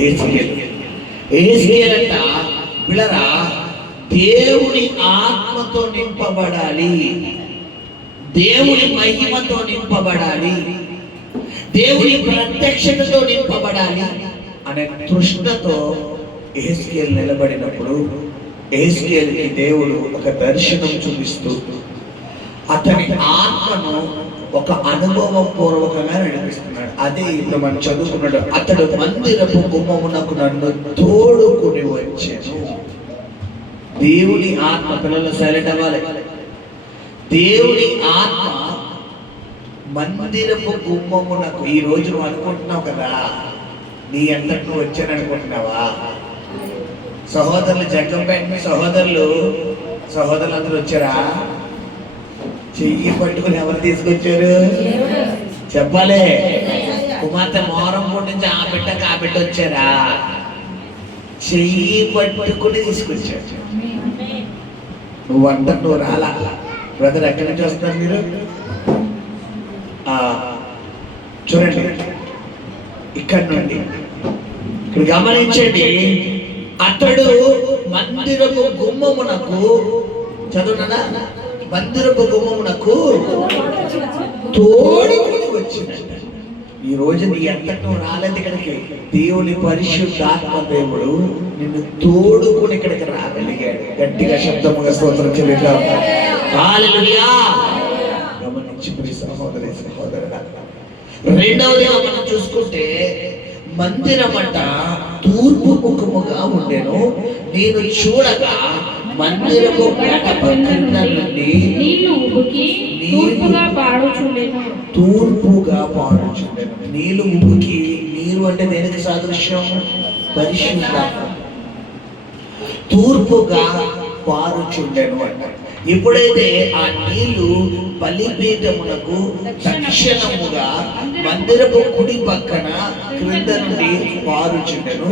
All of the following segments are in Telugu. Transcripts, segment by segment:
యెహెజ్కేలు అంట పిల్లరా దేవుని ఆత్మతో నింపబడాలి, దేవుని మహిమతో నింపబడాలి, దేవుని ప్రత్యక్షతతో నింపబడాలి అనే తృష్ణతో యెహెజ్కేలు నిలబడినప్పుడు యెహెజ్కేలుకి దేవుడు ఒక దర్శనం చూపిస్తూ అతని ఆత్మను ఒక అనుభవం పూర్వకంగా నడిపిస్తున్నాడు. అదే ఇప్పుడు మనం చదువుకున్నాడు. అతడు మందిరపు గుమ్మమునకు నన్ను తోడుకుని వచ్చాను. దేవుని ఆత్మ, పిల్లలు సైలెంట్ అవ్వాలి. దేవుని ఆత్మ మందిరపు గుమ్మమునకు. ఈ రోజు నువ్వు అనుకుంటున్నావు కదా నీ అంతకు నువ్వు వచ్చాను అనుకుంటున్నావా? సహోదరులు జగ్గంపేట సహోదరులు అందరూ వచ్చారా? చెయ్యి పట్టుకుని ఎవరు తీసుకొచ్చారు చెప్పాలి? కుమార్తె మోరంపూడి నుంచి ఆ బిడ్డ వచ్చారా? చెయ్యి పట్టుకుని తీసుకొచ్చారు. నువ్వు రాలా. బ్రదర్ ఎక్కడి నుంచి వస్తున్నారు మీరు? చూడండి ఇక్కడ నుండి ఇక్కడ గమనించండి. అతడు మందిరపు గుమ్మమునకు, చదువునా, మందిరపు గుమ్మమునకు తోడుకుని వచ్చిందంట. ఈ రోజు నీ అంతటా రాలేదు ఇక్కడికి. దేవుని పరిశుద్ధాత్మ దేవుడు నిన్ను తోడుకుని ఇక్కడికి రాగలిగాడు. గట్టిగా శబ్దముగా స్తోత్రం చెల్లిద్దాం. హల్లెలూయా. గమనించి ప్రియ సహోదరి సహోదరుడా, రెండవదిగా మనం చూసుకుంటే మందిరం అంట తూర్పు ముఖముగా ఉండెను. నేను చూడగా మందిరపు గడప కింద నుండి నీళ్లు ఉబుకి తూర్పుగా పారుచుండెను. నీళ్లు ఉబుకి, నీరు అంటే దేనికి సాదృశ్యం? పరిశుద్ధాత్మ. తూర్పుగా పారుచుండెను అంట. ఎప్పుడైతే ఆ నీళ్లు బలిపీఠమునకు దక్షిణముగా మందిరపు కుడి పక్కన క్రింద నుండి పారుచుండెను,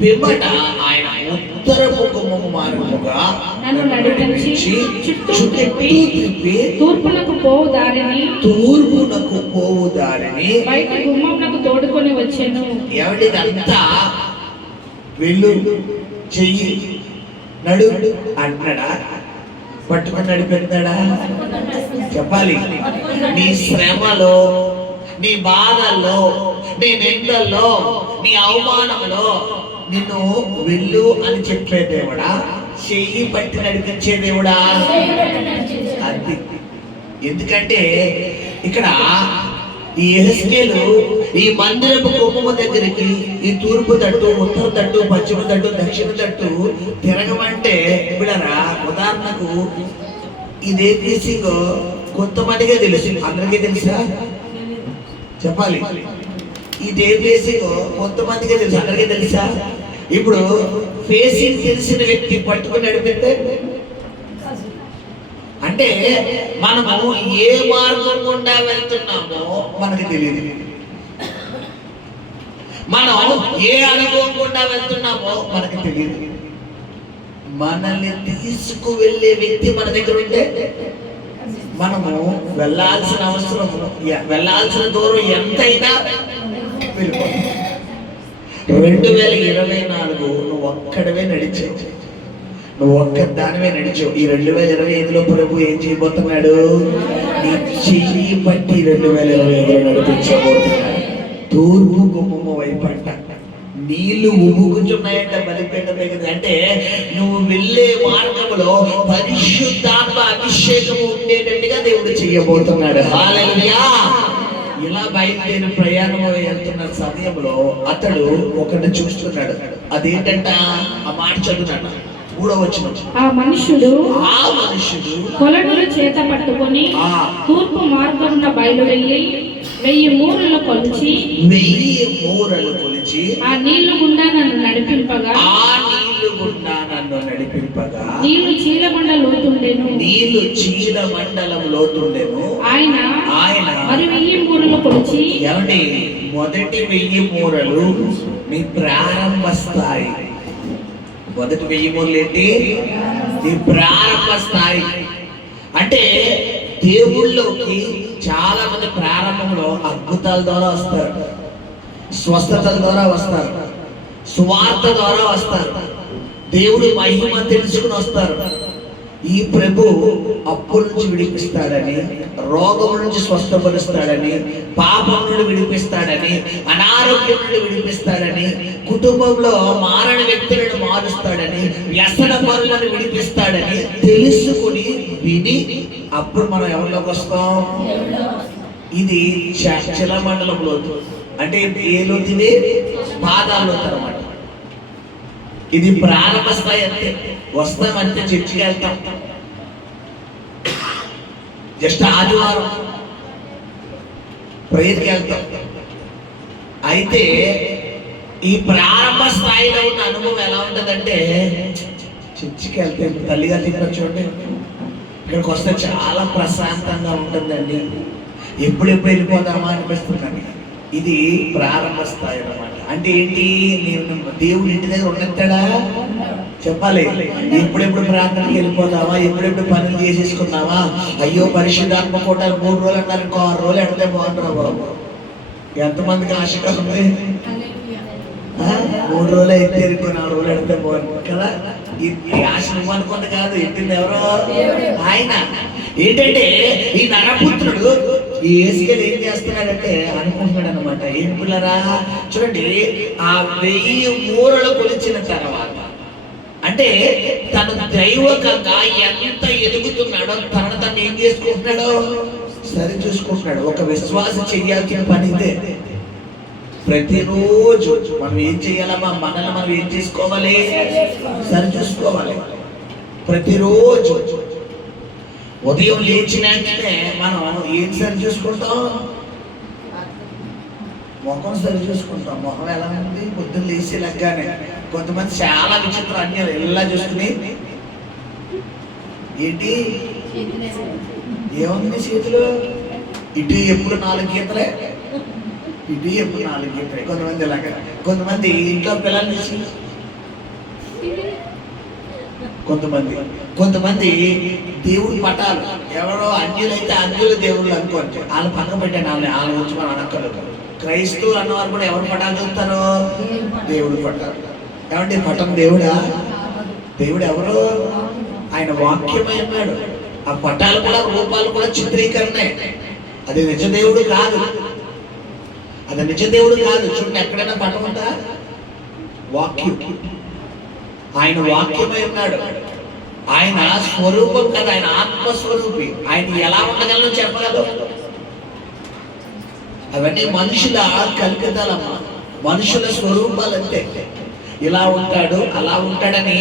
పిమ్మట ఆయన ఉత్తరపు గుమ్మము మార్గముగా నన్ను నడిపించి చుట్టూ తిప్పి తూర్పునకు పోవు దారిని బయట గుమ్మమునకు తోడుకొని వచ్చాను. ఎవడిదంతా వెళ్ళు, చెయ్యి, నడు అంటాడా? పట్టుకుని నడిపెడతాడా? చెప్పాలి. నీ శ్రమలో, నీ బాధల్లో, నీ నిందల్లో, నీ అవమానంలో నిన్ను వెళ్ళు అని చెప్పే దేవుడా? చెయ్యి పట్టి నడిపించే దేవుడా? అది. ఎందుకంటే ఇక్కడ ఈ యెహెజ్కేలు ఈ మందిరపు గుమ్మము దగ్గరికి ఈ తూర్పు తట్టు, ఉత్తర తట్టు, పశ్చిమ తట్టు, దక్షిణ తట్టు తిరగమంటే బిడరా, ఉదాహరణకు ఇదే తీసింగో కొంతమందిగా తెలుసు, అందరికీ తెలుసా? చెప్పాలి. ఇదే ఫేసింగో కొంతమందిగా తెలుసు, అందరికీ తెలుసా? ఇప్పుడు ఫేసింగ్ తెలిసిన వ్యక్తి పట్టుకుని నడిపితే అంటే మనము ఏ మార్గం గుండా వెళ్తున్నామో మనకు తెలియదు. మనం ఏ అనుభవం గుండా వెళ్తున్నామో మనకు తెలియదు. మనల్ని తీసుకు వెళ్ళే వ్యక్తి మన దగ్గర ఉంటే మనము వెళ్ళాల్సిన అవసరం, వెళ్ళాల్సిన దూరం ఎంతైనా వెళ్ళిపోతాం. 2024 నువ్వు ఒక్కడవే నడిచావు, నువ్వు ఒక్క దానివే నడిచావు. ఈ 2025లో ప్రభు ఏం చేయబోతున్నాడు? నీ చెయ్యి పట్టి 2025లో నడిపించబోతున్నాడు. తూర్పు గుమ్మము వైపు అంట నీళ్లు ఉబుకుచున్నాయంట బలిపీఠ దగ్గర. అంటే నువ్వు వెళ్ళే మార్గంలో పరిశుద్ధాత్మ అభిషేకము ఉండేటట్టుగా దేవుడు చేయబోతున్నాడు. హల్లెలూయా. ఇలా బయలుదేరి ప్రయాణం వెళ్తున్న సమయంలో అతడు ఒకటి చూస్తున్నాడు. అదేంటంట? ఆ మాట చదువుతాడు. 3వ వచనం. ఆ మనుషుడు కొలనుల చేత పట్టుకొని తూర్పు మార్గమున బయలు వెళ్ళి 1000 మూరలు కొలిచి ఆ నీళ్లు గుండా నన్ను నడిపింపగా నీళ్లు చీలమండలం లోతుండెను. ఆయన మరి 1000 మూరలు కొలిచి, మొదటి 1000 మూరలు నీ ప్రారంభ స్థాయి. మొదటి 1000 మూరలు ఏంటి? నీ ప్రారంభ స్థాయి. అంటే దేవుళ్ళలోకి చాలా మంది ప్రారంభంలో అద్భుతాల ద్వారా వస్తారు, స్వస్థతల ద్వారా వస్తారు, సువార్త ద్వారా వస్తారు, దేవుడి మహిమ తెలుసుకుని వస్తారు. ఈ ప్రభు అప్పుల నుంచి విడిపిస్తాడని, రోగం నుంచి స్వస్థపరుస్తాడని, పాపం నుండి విడిపిస్తాడని, అనారోగ్యం నుండి విడిపిస్తాడని, కుటుంబంలో మారని వ్యక్తులను మారుస్తాడని, వ్యసన పరులను విడిపిస్తాడని తెలుసుకుని విని అప్పుడు మనం ఎవరిలోకి వస్తాం? ఇది చర్చల మండలంలో, అంటే ఏ లోతుది? పాదాల్లో అన్నమాట. ఇది ప్రారంభ స్థాయి. అంతే, వస్తామంటే చర్చికి వెళ్తాం, జస్ట్ ఆదివారం ప్రేయర్కి వెళ్తాం. అయితే ఈ ప్రారంభ స్థాయిలో ఉన్న అనుభవం ఎలా ఉంటుందంటే, చర్చికి వెళ్తే తల్లిగా తిప్పచ్చు చూడండి, ఇక్కడికి వస్తే చాలా ప్రశాంతంగా ఉంటుందండి, ఎప్పుడెప్పుడు వెళ్ళిపోదామా అనిపిస్తుందండి. ఇది ప్రారంభ స్థాయి అన్నమాట. అంటే ఏంటి? నేను దేవుడు ఇంటి దగ్గర ఉన్నట్టాడా? చెప్పాలి. ఎప్పుడెప్పుడు ప్రార్థనకి వెళ్ళిపోదామా, ఎప్పుడెప్పుడు పనులు చేసేసుకున్నావా, అయ్యో పరిశుద్ధాత్మ కోటాలు 3 రోజులు అన్నారు, ఇంకో 6 రోజులు ఎడితే బాగుంటారు బాబు. ఎంతమందికి ఆశగా ఉంది? 3 రోజులు అయితే ఇంకో 4 రోజులు ఎడితే బాగుంటుంది కదా. ఈ ఆశ నువ్వనుకుంది కాదు, ఇంటింది ఎవరో ఆయన. ఏంటంటే ఈ నరపుత్రుడు ఈ యేసుకెళ్ళి ఏం చేస్తున్నాడంటే అనుకుంటున్నాడు అనమాట. ఏం పిల్లరా చూడండి, ఆ 1000 మూరలు కొలిచిన తర్వాత, అంటే తను దైవకంగా ఎంత ఎదుగుతున్నాడో తను ఏం చేసుకుంటున్నాడో సరి చూసుకుంటున్నాడు. ఒక విశ్వాసం చెయ్యాల్సిన పని ఇదే. ప్రతిరోజు మనం ఏం చేయాలమ్మా? మనల్ని మనం ఏం చేసుకోవాలి? సరి చూసుకోవాలి. ప్రతిరోజు ఉదయం లేచిన వెంటనే మనం ఏం సరి చూసుకుంటాం? ముఖం సరి చూసుకుంటాం. ముఖం ఎలా ఉంది? పొద్దున్న లేచి లెగ్గానే కొంతమంది చాలా విచిత్రం అన్యాలు ఎలా చూసుకుని, ఏంటి ఏముంది చేతిలో? ఇటు ఎప్పుడు 4 గీతలే, ఇటు ఎప్పుడు 4 గీతలే. కొంతమంది ఇలాగా, కొంతమంది ఇంట్లో పిల్లల్ని కొంతమంది దేవుడి పటాలు, ఎవరో అన్యులైతే అన్యులు దేవుళ్ళు అనుకోండి, వాళ్ళు పక్కన పెట్టాను, వాళ్ళ గురించి మనం అనక్కర్లేదు. క్రైస్తవులు అన్నవారు కూడా ఎవరు పటాలు చూస్తారు? దేవుడి పటాలు. ఏమంటే పటం దేవుడా? దేవుడు ఎవరు? ఆయన వాక్యమై ఉన్నాడు. ఆ పటాలు కూడా, రూపాలు కూడా చిత్రీకరణే. అది నిజ దేవుడు కాదు, అది నిజ దేవుడు కాదు. చూడండి, ఎక్కడైనా పటం ఉందా? వాక్యం. ఆయన వాక్యమై ఉన్నాడు. ఆయన స్వరూపం కదా, ఆయన ఆత్మస్వరూపి. ఆయన ఎలా ఉండగలనో చెప్పగలదు. అవన్నీ మనుషుల కల్పితాలమ్మా, మనుషుల స్వరూపాలు అంతే. ఇలా ఉంటాడు, అలా ఉంటాడని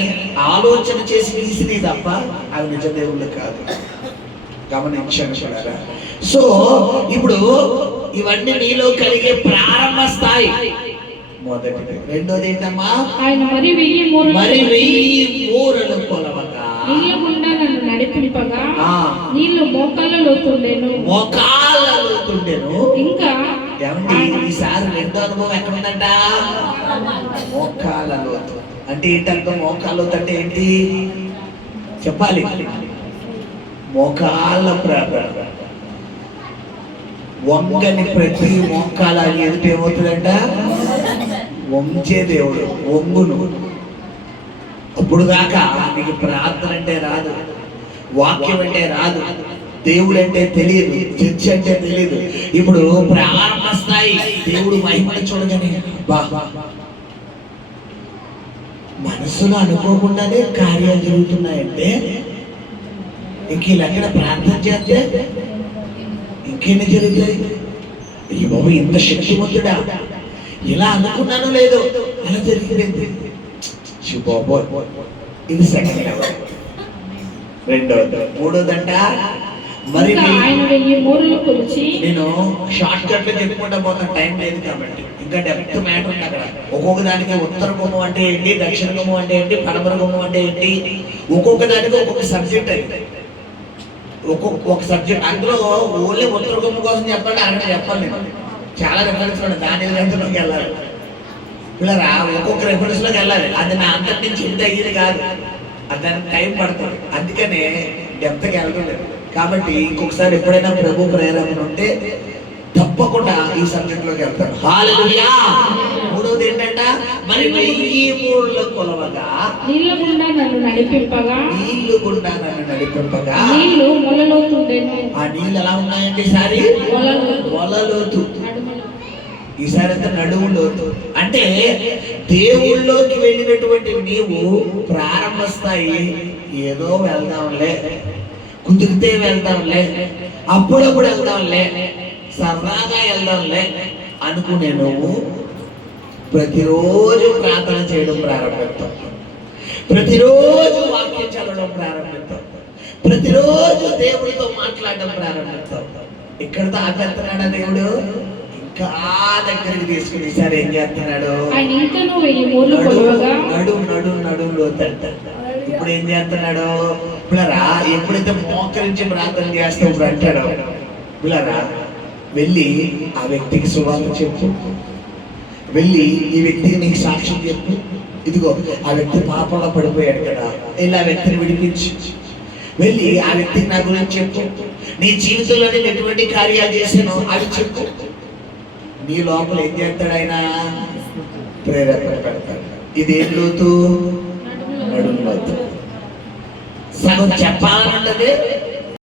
ఆలోచన చేసి తీసినవి తప్ప అవి నిజ దేవుళ్ళు కాదు. గమనించారా? సో ఇప్పుడు ఇవన్నీ నీలో కలిగే ప్రారంభ స్థాయి మొదటిది. రెండోది ఏంటమ్మా? ఆయన మరి 1000 మూరలు కొలవగా నీళ్ళ గుండా నన్ను నడిపింపగా నీళ్లు మోకాళ్ళ లోతుండెను. ఇంకా ఏమండి, ఈసారి రెండో అనుభవం ఎక్కడ ఉందంట? మోకాళ్ళ లోతు. అంటే ఏంటంటే మోకాళ్ళ లోతు అంటే ఏంటి చెప్పాలి? మోకాళ్ళ ప్రార్థన. వంగని ప్రతి మోకాల ఎదుట ఏమవుతుందంట? వంచే దేవుడు, వంగును. అప్పుడు దాకా నీకు ప్రార్థన అంటే రాదు, వాక్యం అంటే రాదు, దేవుడు అంటే తెలియదు, చర్చ అంటే తెలియదు. ఇప్పుడు ప్రారంభ స్థాయి. దేవుడు మహిమను చూడగానే బా, మనసులో అనుకోకుండానే కార్యాలు జరుగుతున్నాయంటే ఇంక వీళ్ళెక్కడ ప్రార్థన చేస్తే ఇంకేమి జరుగుతాయి? ఈ బాబు ఇంత శక్తివంతుడా, ఇలా అనుకున్నాను లేదు, అలా జరిగిపోయింది. ఇది సెకండ్ లెవెల్. రెండోది. మూడోదంట మరి ఆయన 1000 మూరలు కొలిచి. నేను షార్ట్ కట్ లో చెప్పుకుంటా పోతాను, టైం లేదు కాబట్టి. ఇంకా డెప్త్ మ్యాటర్ ఉంది అక్కడ. ఒక్కొక్క దానికి ఉత్తర గుమ్మం అంటే ఏంటి, దక్షిణ గుమ్మం అంటే ఏంటి, పడమర గుమ్మం అంటే ఏంటి, ఒక్కొక్క దానికి ఒక్కొక్క సబ్జెక్ట్ అది. ఒక్కొక్క సబ్జెక్ట్. అందులో ఓన్లీ ఉత్తర గుమ్మం కోసం చెప్పాలి, అక్కడ చెప్పాలి. నేను చాలా రెఫరెన్స్ ఉన్నాయి, దాని లోకి వెళ్ళాలి. ఇలా ఒక్కొక్క రెఫరెన్స్ లోకి వెళ్ళాలి. అది నా అంతటి నుంచి ఇంత అయ్యేది కాదు, అది దానికి టైం పడుతుంది. అందుకనే డెప్త్కి వెళ్ళలేదు. కాబట్టి ఇంకొకసారి ఎప్పుడైనా ప్రభు ప్రేరణ ఉంటే తప్పకుండా ఈ సబ్జెక్ట్ లోకి వెళ్తాను. హల్లెలూయా. మూడోది ఏంటంట? మరి 1000 మూరల కొలవగా నీళ్ళ గుండా నన్ను నడిపింపగా నీళ్లు గుండా నన్ను నడిపింపగా నీళ్లు మొలలోతుండెను. ఆ నీళ్ళు ఎలా ఉన్నాయంటే ఈసారి మొలలోతు, ఈసారి అంతా నడుము లోతు. అంటే దేవుళ్ళలోకి వెళ్ళినటువంటి నీవు ప్రారంభ స్థాయి ఏదో వెళ్దాంలే, కుదిరితే వెళ్దాంలే, అప్పుడప్పుడు వెళ్దాంలే, సరదాగా వెళ్దాంలే అనుకునే నువ్వు ప్రతిరోజు ప్రార్థన చేయడం ప్రారంభిస్తాం, ప్రతిరోజు వాక్యం చదవడం ప్రారంభిస్తాం, ప్రతిరోజు దేవుడితో మాట్లాడడం ప్రారంభిస్తాం. ఇక్కడతో ఆపేస్తున్నాడా దేవుడు? ఇంకా దగ్గరికి తీసుకుని ఈసారి ఏం చేస్తున్నాడు? ఆయన ఇంకను 1000 మూరలు కొలవగా నడు లోతంట. ఇప్పుడు ఏం చేస్తున్నాడు? పిల్లరా, ఎప్పుడైతే మోకరించి ప్రార్థన చేస్తే ఇప్పుడు అంటాడు, పిల్లరా వెళ్ళి ఆ వ్యక్తికి సువార్త చెప్పు, వెళ్ళి ఈ వ్యక్తికి నీకు సాక్ష్యం చెప్పు, ఇదిగో ఆ వ్యక్తి పాపంలో పడిపోయాడు కదా, వెళ్ళి ఆ వ్యక్తిని విడిపించి వెళ్ళి ఆ వ్యక్తికి నా గురించి చెప్పు, నీ జీవితంలో నేను ఎటువంటి కార్యాలు చేశానో అవి చెప్పు. నీ లోపల ఏం చేస్తాడు ఆయన? ప్రేరేపణ పెడతాడు. ఇదేం లోతు? నడుము లోతు. సగం చెప్పాలన్నదే